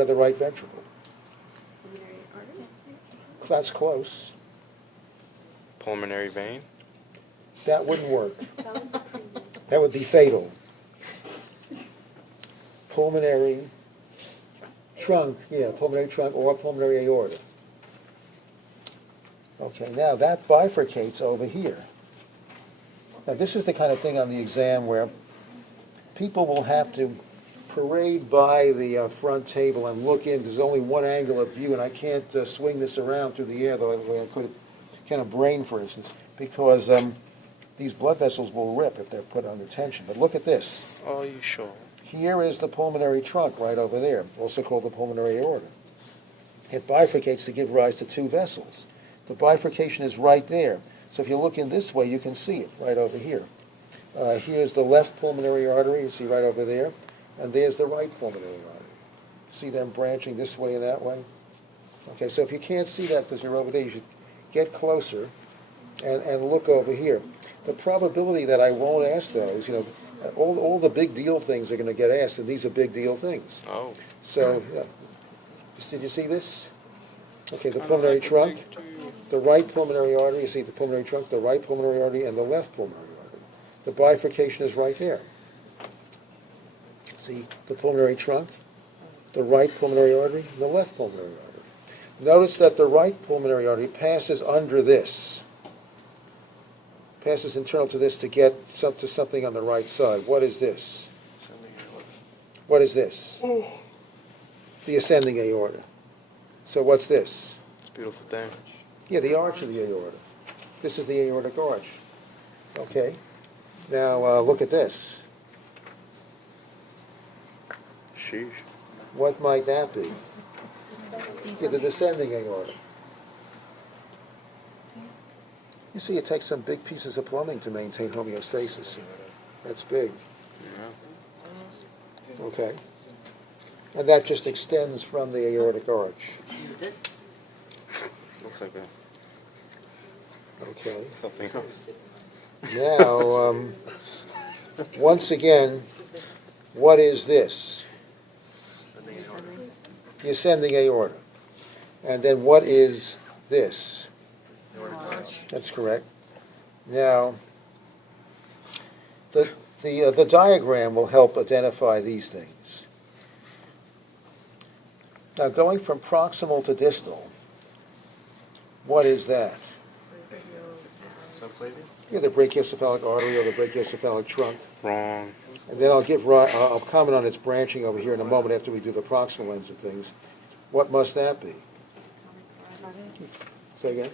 of the right ventricle. Pulmonary artery? That's close. Pulmonary vein? That wouldn't work. That was the previous. That would be fatal. Pulmonary trunk, yeah, pulmonary trunk or pulmonary aorta. Okay, now that bifurcates over here. Now this is the kind of thing on the exam where people will have to parade by the front table and look in. There's only one angle of view, and I can't swing this around through the air the way I could kind of brain, for instance, because these blood vessels will rip if they're put under tension. But look at this. Are you sure? Here is the pulmonary trunk right over there, also called the pulmonary aorta. It bifurcates to give rise to two vessels. The bifurcation is right there. So if you look in this way, you can see it right over here. Here's the left pulmonary artery, you see right over there, and there's the right pulmonary artery. See them branching this way and that way? Okay, so if you can't see that because you're over there, you should get closer and look over here. The probability that I won't ask those, all the big deal things are going to get asked, and these are big deal things. Oh. So, did you see this? Okay, the pulmonary trunk, the right pulmonary artery, you see the pulmonary trunk, the right pulmonary artery, and the left pulmonary artery. The bifurcation is right there. See the pulmonary trunk, the right pulmonary artery, and the left pulmonary artery. Notice that the right pulmonary artery passes under this, passes internal to this to get to something on the right side. What is this? What is this? The ascending aorta. So what's this? It's a beautiful thing. Yeah, the arch of the aorta. This is the aortic arch. Okay. Now look at this. Sheesh. What might that be? Yeah, the descending aorta. You see, it takes some big pieces of plumbing to maintain homeostasis. That's big. Yeah. Okay. And that just extends from the aortic arch. Looks like Okay. something else. Now, once again, what is this? The ascending aorta. And then what is this? That's correct. Now, the diagram will help identify these things. Now, going from proximal to distal, what is that? Subclavian? Yeah, the brachiocephalic artery or the brachiocephalic trunk. Wrong. And then I'll comment on its branching over here in a moment after we do the proximal ends of things. What must that be? Say again?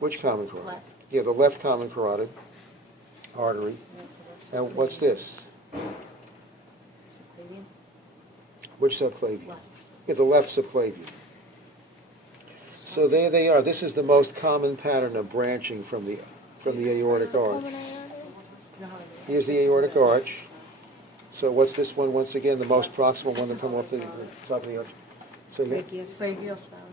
Which common carotid? Left. Yeah, the left common carotid artery. And what's this? Subclavian? Which subclavian? Left. Yeah, the left subclavian. So there they are. This is the most common pattern of branching from the aortic arch. Here's the aortic arch. So what's this one once again? The most proximal one to come off the top of the arch. So here,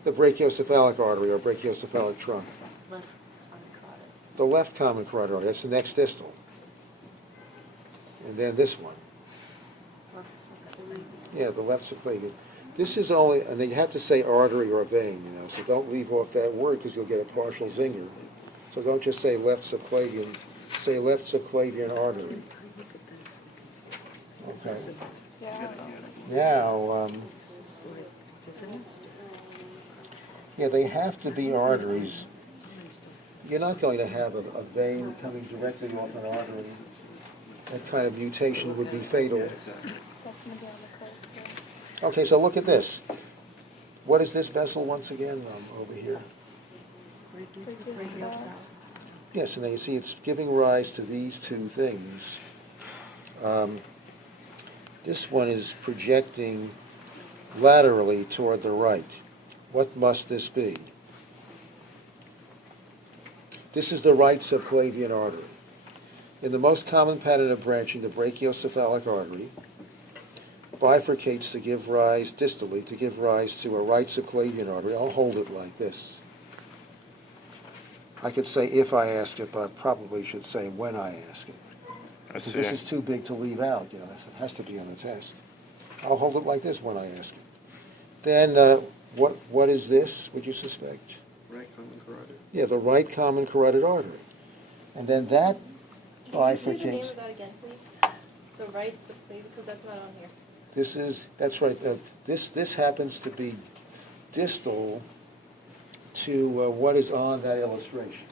the brachiocephalic artery or brachiocephalic trunk. Left common carotid. The left common carotid artery. That's the next distal. And then this one. Left subclavian. Yeah, the left subclavian. This is only, and then you have to say artery or vein, so don't leave off that word because you'll get a partial zinger. So don't just say left subclavian, say left subclavian artery. Okay. Now, yeah, they have to be arteries. You're not going to have a vein coming directly off an artery. That kind of mutation would be fatal. Okay, so look at this. What is this vessel once again over here? Yes, and then you see it's giving rise to these two things. This one is projecting laterally toward the right. What must this be? This is the right subclavian artery. In the most common pattern of branching, the brachiocephalic artery bifurcates to give rise, distally, to give rise to a right subclavian artery. I'll hold it like this. I could say if I ask it, but I probably should say when I ask it. I see. This is too big to leave out, it has to be on the test. I'll hold it like this when I ask it. Then, what is this, would you suspect? Right, common carotid. Yeah, the right common carotid artery. And then that Can you read the name bifurcates. of that again, please? The right subclavian, because that's not on here. That's right, this happens to be distal to what is on that illustration.